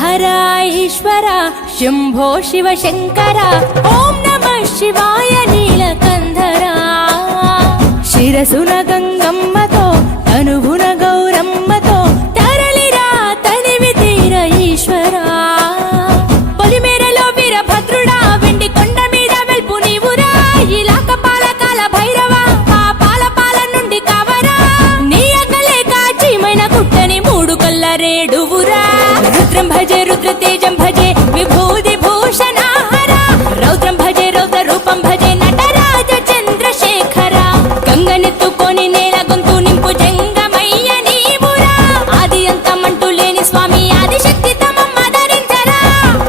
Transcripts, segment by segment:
హర ఈశ్వర శంభో శివ శంకర ఓం నమ శివాయ నీలకంధర శిరసున గంగమ్మతో తనువున గౌరమ్మతో తరలిరా తనివి తీర ఈశ్వరా పొలిమేరలో వీరభద్రుడా వెండి కొండ మీద వెల్పు నీవురా ఇలాక పాలకాల భైరవ ఆ పాల పాల నుండి కావరా నీ అక్కలే కాచిమైన కుట్టని మూడు కల్ల రేడువురా. రౌద్రం భజే రుద్ర తేజం భజే విభూది భూషణ రౌద్రం భజే రౌద్ర రూపం భజే నటరాజ చంద్రశేఖర గంగనెత్తుకొని నేల గొంతు నింపు జంగమయ్య నీవురా ఆది అంతమంటూ లేని స్వామి ఆదిశక్తి తమం ఆదరించరా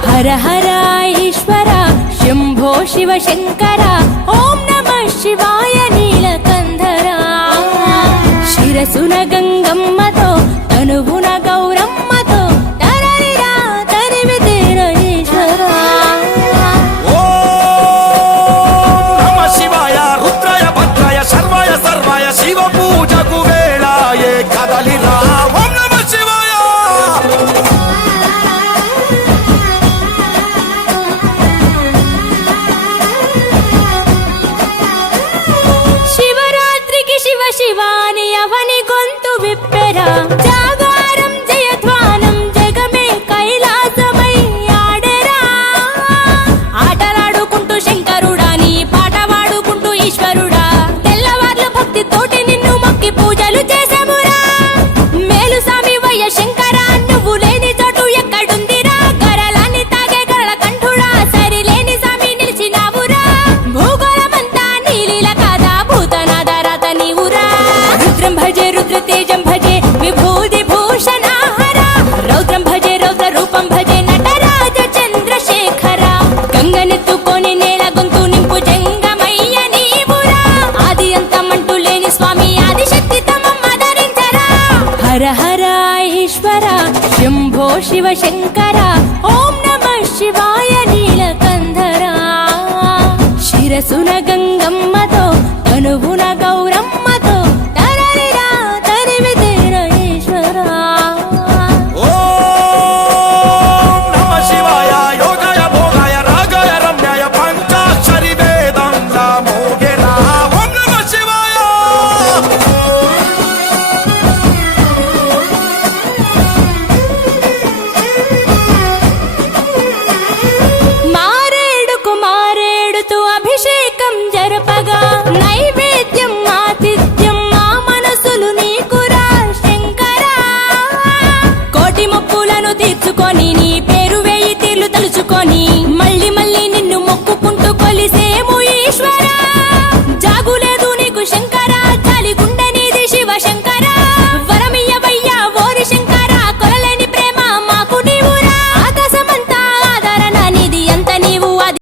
హర హర ఈశ్వర శంభో శివ శంకర ఓం నమ శివాయ रा ఈశ్వర శంభో శివ శంకర ఓం నమ శివాయ నీలకంధర. శిరసున గంగమ్మ